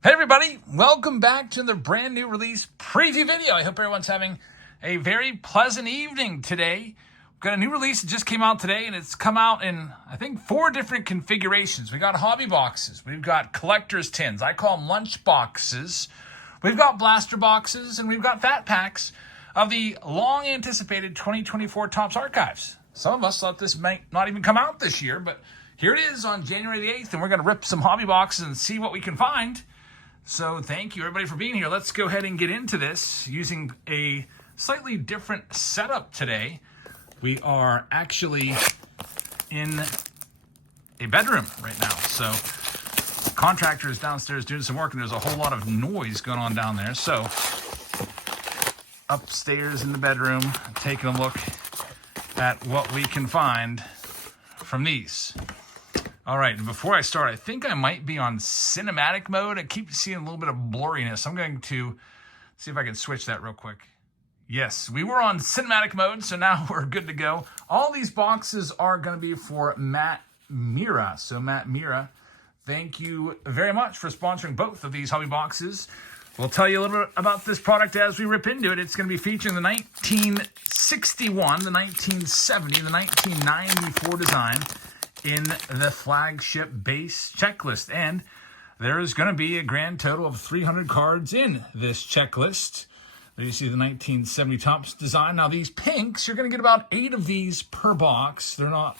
Hey everybody, welcome back to the brand new release preview video. I hope everyone's having a very pleasant evening today. We've got a new release that just came out today, and it's come out in, I think, 4 different configurations. We got hobby boxes, we've got collector's tins, I call them lunch boxes, we've got blaster boxes, and we've got fat packs of the long anticipated 2024 Topps Archives. Some of us thought this might not even come out this year, but here it is on January the 8th, and we're going to rip some hobby boxes and see what we can find. So thank you everybody for being here. Let's go ahead and get into this using a slightly different setup today. We are actually in a bedroom right now. So the contractor is downstairs doing some work, and there's a whole lot of noise going on down there. So upstairs in the bedroom, taking a look at what we can find from these. All right, and before I start, I think I might be on cinematic mode. I keep seeing a little bit of blurriness. I'm going to see if I can switch that real quick. Yes, we were on cinematic mode, so now we're good to go. All these boxes are going to be for Matt Mira. So Matt Mira, thank you very much for sponsoring both of these hobby boxes. We'll tell you a little bit about this product as we rip into it. It's going to be featuring the 1961, the 1970, the 1994 design in the flagship base checklist, and there is going to be a grand total of 300 cards in this checklist. There you see the 1970 Topps design. Now these pinks, you're going to get about 8 of these per box. They're not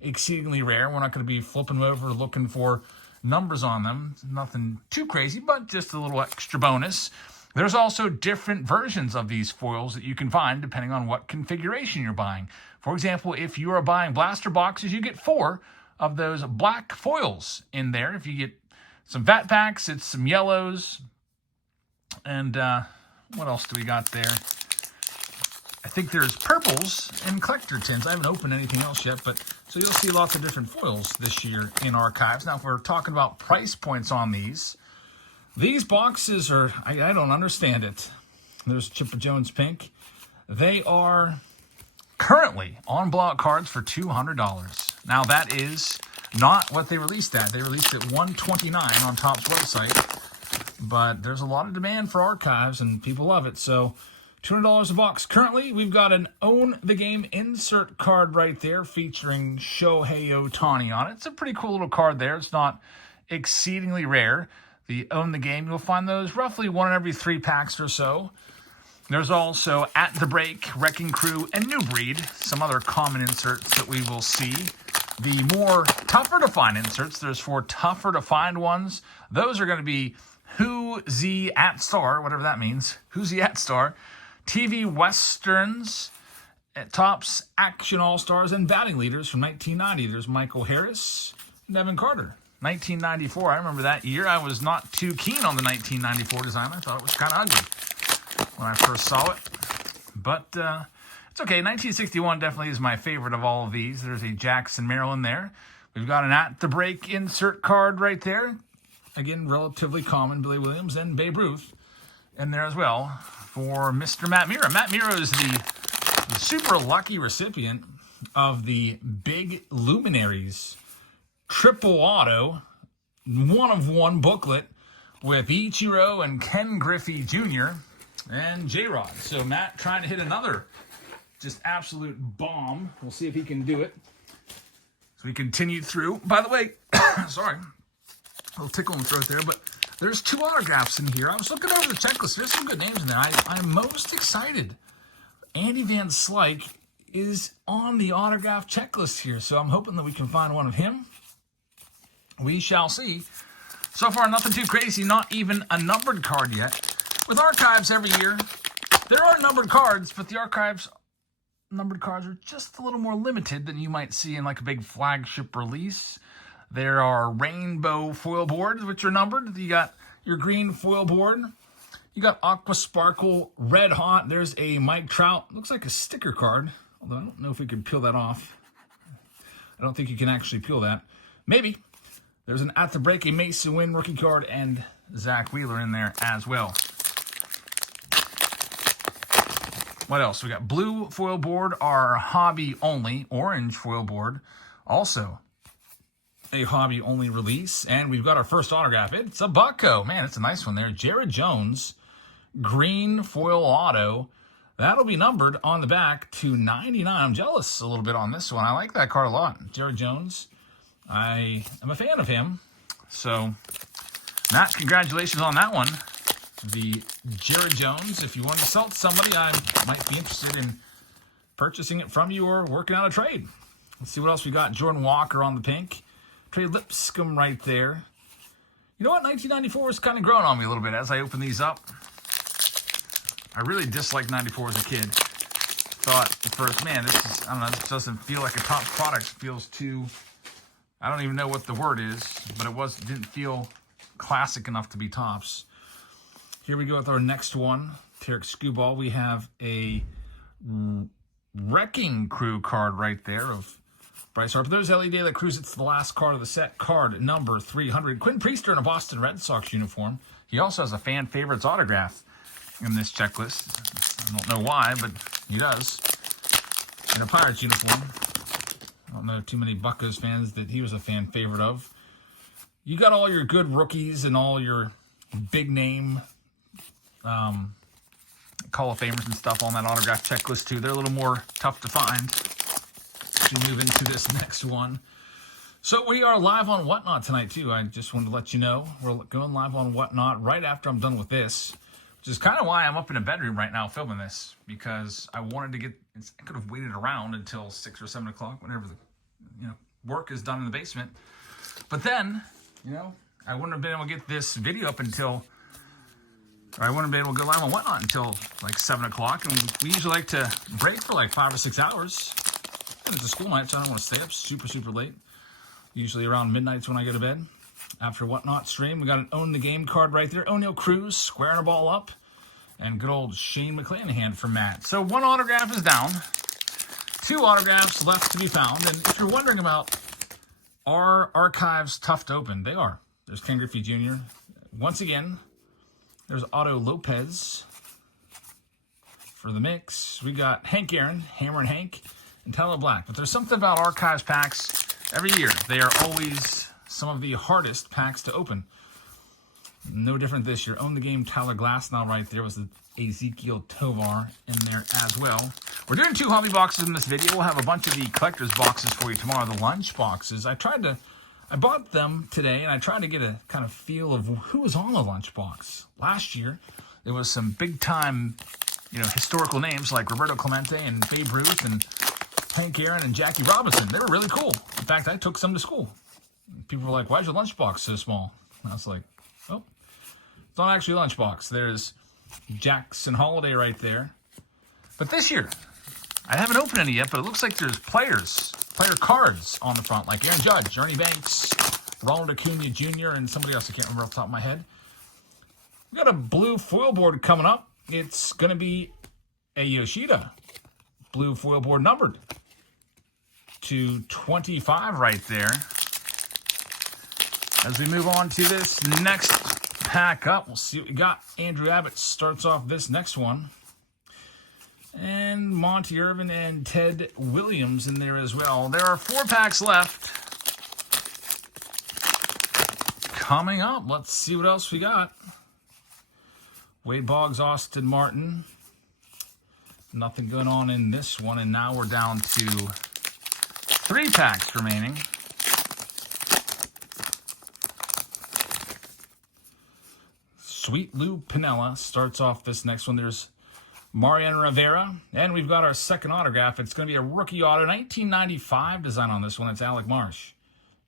exceedingly rare. We're not going to be flipping them over looking for numbers on them. Nothing too crazy, but just a little extra bonus. There's also different versions of these foils that you can find depending on what configuration you're buying. For example, if you are buying blaster boxes, you get 4 of those black foils in there. If you get some fat packs, it's some yellows. And what else do we got there? I think there's purples and collector tins. I haven't opened anything else yet, but so you'll see lots of different foils this year in Archives. Now, if we're talking about price points on these boxes are, I don't understand it. There's Chipper Jones pink. They are currently on blowout cards for $200. Now that is not what they released at. They released at $129 on Topps website, but there's a lot of demand for Archives and people love it. So $200 a box. Currently, we've got an Own the Game insert card right there featuring Shohei Ohtani on it. It's a pretty cool little card there. It's not exceedingly rare. The Own the Game, you'll find those roughly 1 in every 3 packs or so. There's also At the Break, Wrecking Crew, and New Breed, some other common inserts that we will see. The more tougher to find inserts, there's 4 tougher to find ones. Those are going to be Who Z At Star, whatever that means, Who Z At Star, TV Westerns, Topps Action All-Stars, and Batting Leaders from 1990. There's Michael Harris, Nevin Carter. 1994, I remember that year. I was not too keen on the 1994 design. I thought it was kind of ugly when I first saw it. But it's okay. 1961 definitely is my favorite of all of these. There's a Jackson Maryland there. We've got an At the Break insert card right there. Again, relatively common, Billy Williams and Babe Ruth in there as well for Mr. Matt Mira. Matt Mira is the super lucky recipient of the Big Luminaries Triple Auto 1-of-1 booklet with Ichiro and Ken Griffey Jr. and J-Rod. So Matt trying to hit another just absolute bomb. We'll see if he can do it. So we continue through. By the way, sorry, a little tickle in the throat there, but there's 2 autographs in here. I was looking over the checklist. There's some good names in there. I'm most excited. Andy Van Slyke is on the autograph checklist here, so I'm hoping that we can find one of him. We shall see. So far, nothing too crazy, not even a numbered card yet. With Archives every year, there are numbered cards, but the Archives numbered cards are just a little more limited than you might see in like a big flagship release. There are rainbow foil boards, which are numbered. You got your green foil board. You got Aqua Sparkle Red Hot. There's a Mike Trout. Looks like a sticker card, although I don't know if we can peel that off. I don't think you can actually peel that. Maybe. There's an At the Break, a Mason Wynn rookie card, and Zach Wheeler in there as well. What else? We got blue foil board, our hobby only, orange foil board. Also, a hobby-only release. And we've got our first autograph. It's a Bucko. Man, it's a nice one there. Jared Jones, green foil auto. That'll be numbered on the back to 99. I'm jealous a little bit on this one. I like that card a lot. Jared Jones. I am a fan of him. So, Matt, congratulations on that one. The Jared Jones. If you want to sell it to somebody, I might be interested in purchasing it from you or working out a trade. Let's see what else we got. Jordan Walker on the pink. Trey Lipscomb right there. You know what? 1994 is kind of growing on me a little bit as I open these up. I really disliked 94 as a kid. Thought at first, man, this is, I don't know, this doesn't feel like a top product. It feels too, I don't even know what the word is, but it didn't feel classic enough to be tops. Here we go with our next one. Tarek Skubal. We have a Wrecking Crew card right there of Bryce Harper. There's Ellie De La Cruz. It's the last card of the set. Card number 300. Quinn Priester in a Boston Red Sox uniform. He also has a fan favorites autograph in this checklist. I don't know why, but he does. In a Pirates uniform. I don't know too many Buccos fans that he was a fan favorite of. You got all your good rookies and all your big name Hall of Famers and stuff on that autograph checklist too. They're a little more tough to find. As we move into this next one. So we are live on Whatnot tonight too. I just wanted to let you know we're going live on Whatnot right after I'm done with this. Which is kind of why I'm up in a bedroom right now filming this, because I wanted to get, I could have waited around until 6 or 7 o'clock, whenever the work is done in the basement. But then, I wouldn't have been able to get this video up until, or I wouldn't have been able to go live on Whatnot until like 7 o'clock. And we usually like to break for like 5 or 6 hours. And it's a school night, so I don't want to stay up super, super late. Usually around midnight when I go to bed. After Whatnot stream, we got an Own the Game card right there. O'Neal Cruz squaring a ball up. And good old Shane McClanahan from Matt. So one autograph is down. 2 autographs left to be found. And if you're wondering about, are archives tough to open? They are. There's Ken Griffey Jr. Once again, there's Otto Lopez for the mix. We got Hank Aaron, Hammer and Hank, and Tyler Black. But there's something about archives packs every year. They are always some of the hardest packs to open. No different this year. Own the Game, Tyler Glasnow right there was the Ezekiel Tovar in there as well. We're doing 2 hobby boxes in this video. We'll have a bunch of the collector's boxes for you tomorrow, the lunch boxes. I bought them today, and I tried to get a kind of feel of who was on the lunch box. Last year, there was some big-time, historical names like Roberto Clemente and Babe Ruth and Hank Aaron and Jackie Robinson. They were really cool. In fact, I took some to school. People were like, why's your lunchbox so small? And I was like, oh, it's not actually a lunchbox. There's Jackson Holiday right there. But this year, I haven't opened any yet, but it looks like there's player cards on the front, like Aaron Judge, Ernie Banks, Ronald Acuna Jr., and somebody else I can't remember off the top of my head. We got a blue foil board coming up. It's going to be a Yoshida blue foil board numbered to 25 right there. As we move on to this next pack up, we'll see what we got. Andrew Abbott starts off this next one. And Monty Irvin and Ted Williams in there as well. There are 4 packs left. Coming up, let's see what else we got. Wade Boggs, Austin Martin. Nothing going on in this one. And now we're down to 3 packs remaining. Sweet Lou Piniella starts off this next one. There's Mariano Rivera. And we've got our second autograph. It's going to be a rookie auto. 1995 design on this one. It's Alec Marsh.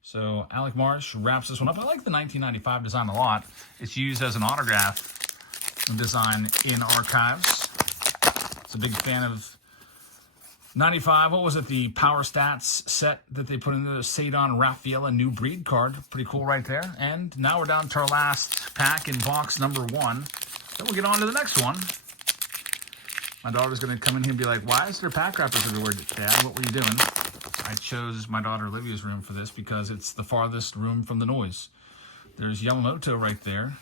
So Alec Marsh wraps this one up. I like the 1995 design a lot. It's used as an autograph design in archives. It's a big fan of 95. What was it? The Power Stats set that they put in the Cedon Rafaela new breed card. Pretty cool right there. And now we're down to our last pack in box number 1. Then we'll get on to the next one. My daughter's going to come in here and be like, why is there pack wrappers everywhere, Dad? What were you doing? I chose my daughter Olivia's room for this because it's the farthest room from the noise. There's Yamamoto right there.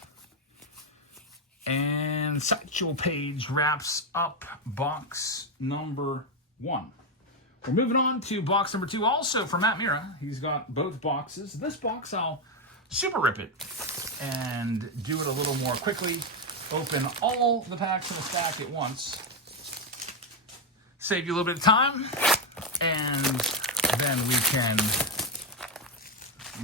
And Satchel Paige wraps up box number 1. We're moving on to box number 2, also from Matt Mira. He's got both boxes. This box, I'll super rip it and do it a little more quickly. Open all the packs in a stack at once. Save you a little bit of time, and then we can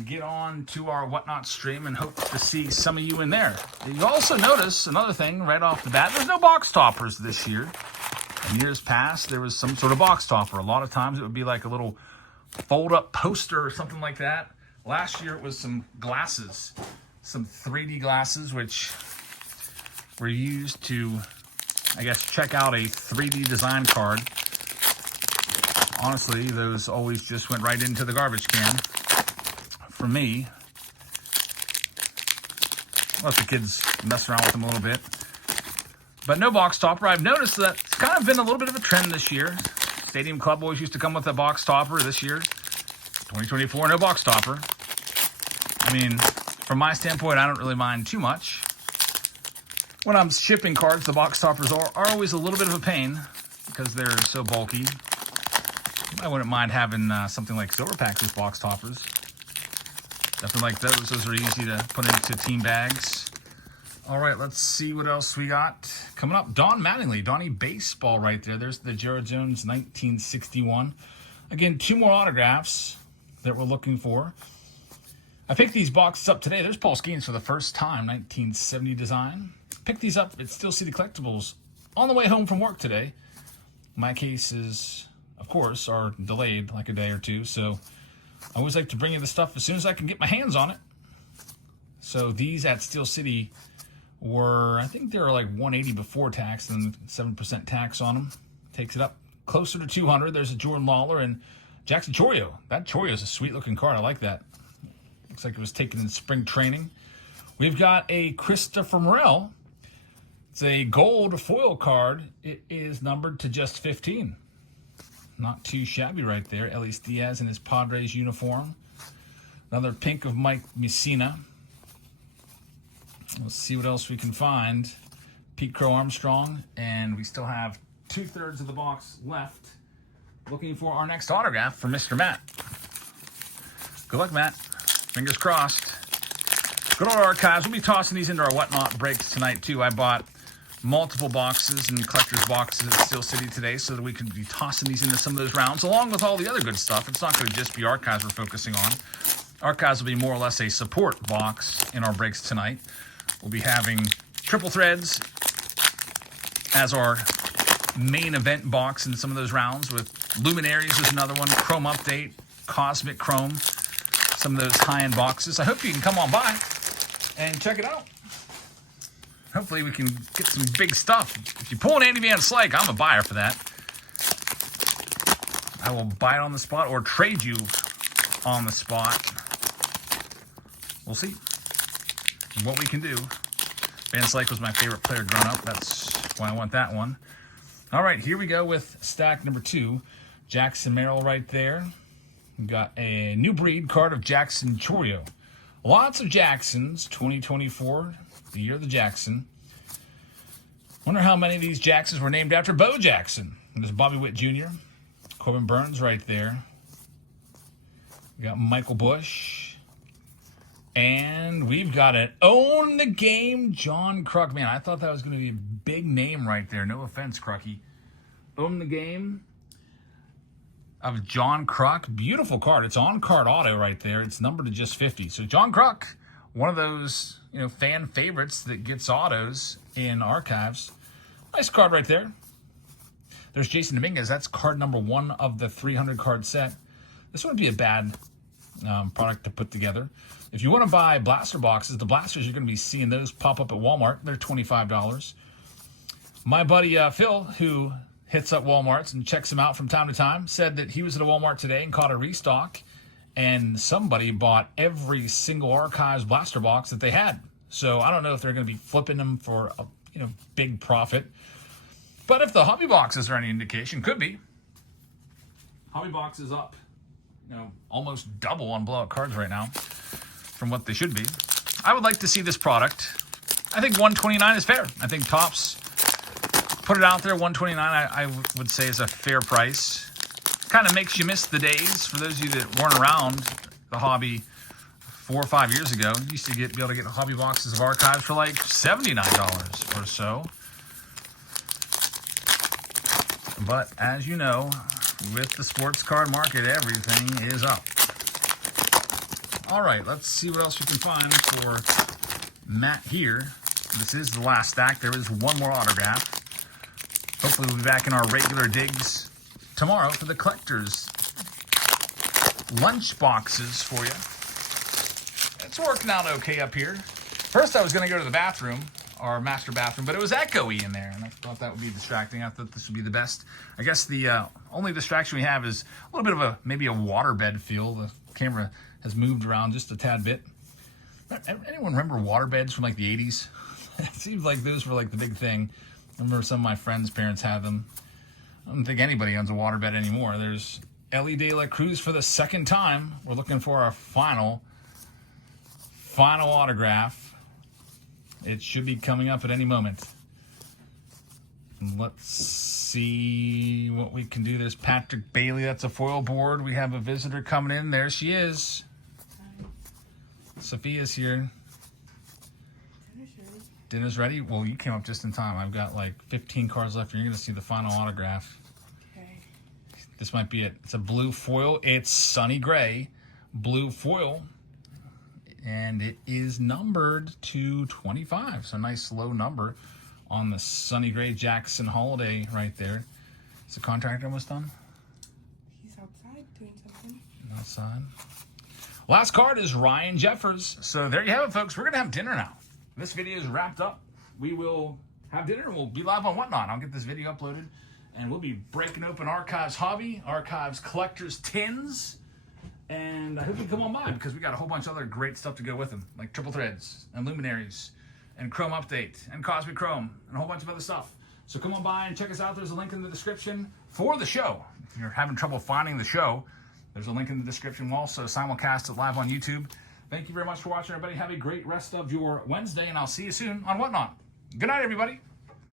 get on to our Whatnot stream and hope to see some of you in there. You also notice another thing right off the bat. There's no box toppers this year. In years past, there was some sort of box topper. A lot of times it would be like a little fold-up poster or something like that. Last year it was some glasses, some 3D glasses, which were used to, I guess, check out a 3D design card. Honestly, those always just went right into the garbage can. For me, let the kids mess around with them a little bit. But no box topper. I've noticed that it's kind of been a little bit of a trend this year. Stadium Club always used to come with a box topper. This year, 2024, no box topper. I mean, from my standpoint, I don't really mind too much. When I'm shipping cards, the box toppers are always a little bit of a pain because they're so bulky. I wouldn't mind having something like Silver Packs with box toppers. Definitely like those. Those are easy to put into team bags. All right, let's see what else we got. Coming up, Don Mattingly. Donnie Baseball right there. There's the Jared Jones 1961. Again, 2 more autographs that we're looking for. I picked these boxes up today. There's Paul Skeens for the first time, 1970 design. Picked these up at Steel City Collectibles on the way home from work today. My cases, of course, are delayed like a day or two, so I always like to bring you the stuff as soon as I can get my hands on it. So these at Steel City were, I think they were like $180 before tax and 7% tax on them. Takes it up closer to $200. There's a Jordan Lawler and Jackson Chourio. That Chourio is a sweet looking card. I like that. Looks like it was taken in spring training. We've got a Christopher Morel. It's a gold foil card. It is numbered to just 15. Not too shabby right there. Elias Diaz in his Padres uniform. Another pink of Mike Messina. Let's see what else we can find. Pete Crow Armstrong. And we still have 2/3 of the box left. Looking for our next autograph for Mr. Matt. Good luck, Matt. Fingers crossed. Good old archives. We'll be tossing these into our Whatnot breaks tonight, too. I bought multiple boxes and collector's boxes at Steel City today so that we could be tossing these into some of those rounds, along with all the other good stuff. It's not going to just be archives we're focusing on. Archives will be more or less a support box in our breaks tonight. We'll be having triple threads as our main event box in some of those rounds, with Luminaries is another one, Chrome Update, Cosmic Chrome, some of those high-end boxes. I hope you can come on by and check it out. Hopefully we can get some big stuff. If you pull an Andy Van Slyke, I'm a buyer for that. I will buy it on the spot or trade you on the spot. We'll see what we can do. Van Slyke was my favorite player growing up. That's why I want that one. All right, here we go with stack number 2. Jackson Merrill right there. We've got a new breed card of Jackson Chourio. Lots of Jacksons, 2024, the year of the Jackson. Wonder how many of these Jacksons were named after Bo Jackson. And there's Bobby Witt Jr., Corbin Burns right there. We got Michael Bush. And we've got an Own the Game John Kruk. Man, I thought that was going to be a big name right there. No offense, Krucky. Own the Game of John Kruk. Beautiful card. It's on card auto right there. It's numbered to just 50. So John Kruk, one of those, fan favorites that gets autos in archives. Nice card right there. There's Jason Dominguez. That's card number 1 of the 300 card set. This wouldn't be a bad product to put together. If you want to buy blaster boxes, the blasters, you're going to be seeing those pop up at Walmart. They're $25. My buddy Phil, who hits up Walmarts and checks them out from time to time, said that he was at a Walmart today and caught a restock, and somebody bought every single Archives blaster box that they had. So I don't know if they're going to be flipping them for a big profit. But if the hobby boxes are any indication, could be. Hobby box is up, almost double on blowout cards right now from what they should be. I would like to see this product. I think $129 is fair. I think Topps put it out there. $129 I would say is a fair price. Kind of makes you miss the days. For those of you that weren't around the hobby 4 or 5 years ago, you used to be able to get hobby boxes of archives for like $79 or so. But as you know, with the sports card market, everything is up. All right, let's see what else we can find for Matt here. This is the last stack. There is one more autograph. Hopefully we'll be back in our regular digs tomorrow for the collector's lunch boxes for you. It's working out okay up here. First I was going to go to the bathroom, our master bathroom, but it was echoey in there, and I thought that would be distracting. I thought this would be the best. I guess the only distraction we have is a little bit of maybe a waterbed feel. The camera has moved around just a tad bit. Anyone remember waterbeds from like the 80s? It seems like those were like the big thing. I remember some of my friends' parents had them. I don't think anybody owns a waterbed anymore. There's Ellie De La Cruz for the second time. We're looking for our final autograph. It should be coming up at any moment. Let's see what we can do. There's Patrick Bailey. That's a foil board. We have a visitor coming in. There she is. Hi. Sophia's here. Dinner's ready. Dinner's ready? Well, you came up just in time. I've got like 15 cards left. You're going to see the final autograph. Okay. This might be it. It's a blue foil. It's Sunny Gray blue foil. And it is numbered to 25. So nice low number on the Sunny Gray Jackson Holiday right there. Is the contractor almost done? He's outside doing something. Outside. Last card is Ryan Jeffers. So there you have it, folks. We're going to have dinner now. This video is wrapped up. We will have dinner and we'll be live on Whatnot. I'll get this video uploaded and we'll be breaking open Archives Hobby, Archives Collector's Tins. And I hope you come on by because we got a whole bunch of other great stuff to go with them, like Triple Threads and Luminaries and Chrome Update and Cosmic Chrome and a whole bunch of other stuff. So come on by and check us out. There's a link in the description for the show. If you're having trouble finding the show, there's a link in the description. We'll also simulcast it live on YouTube. Thank you very much for watching, everybody. Have a great rest of your Wednesday, and I'll see you soon on Whatnot. Good night, everybody.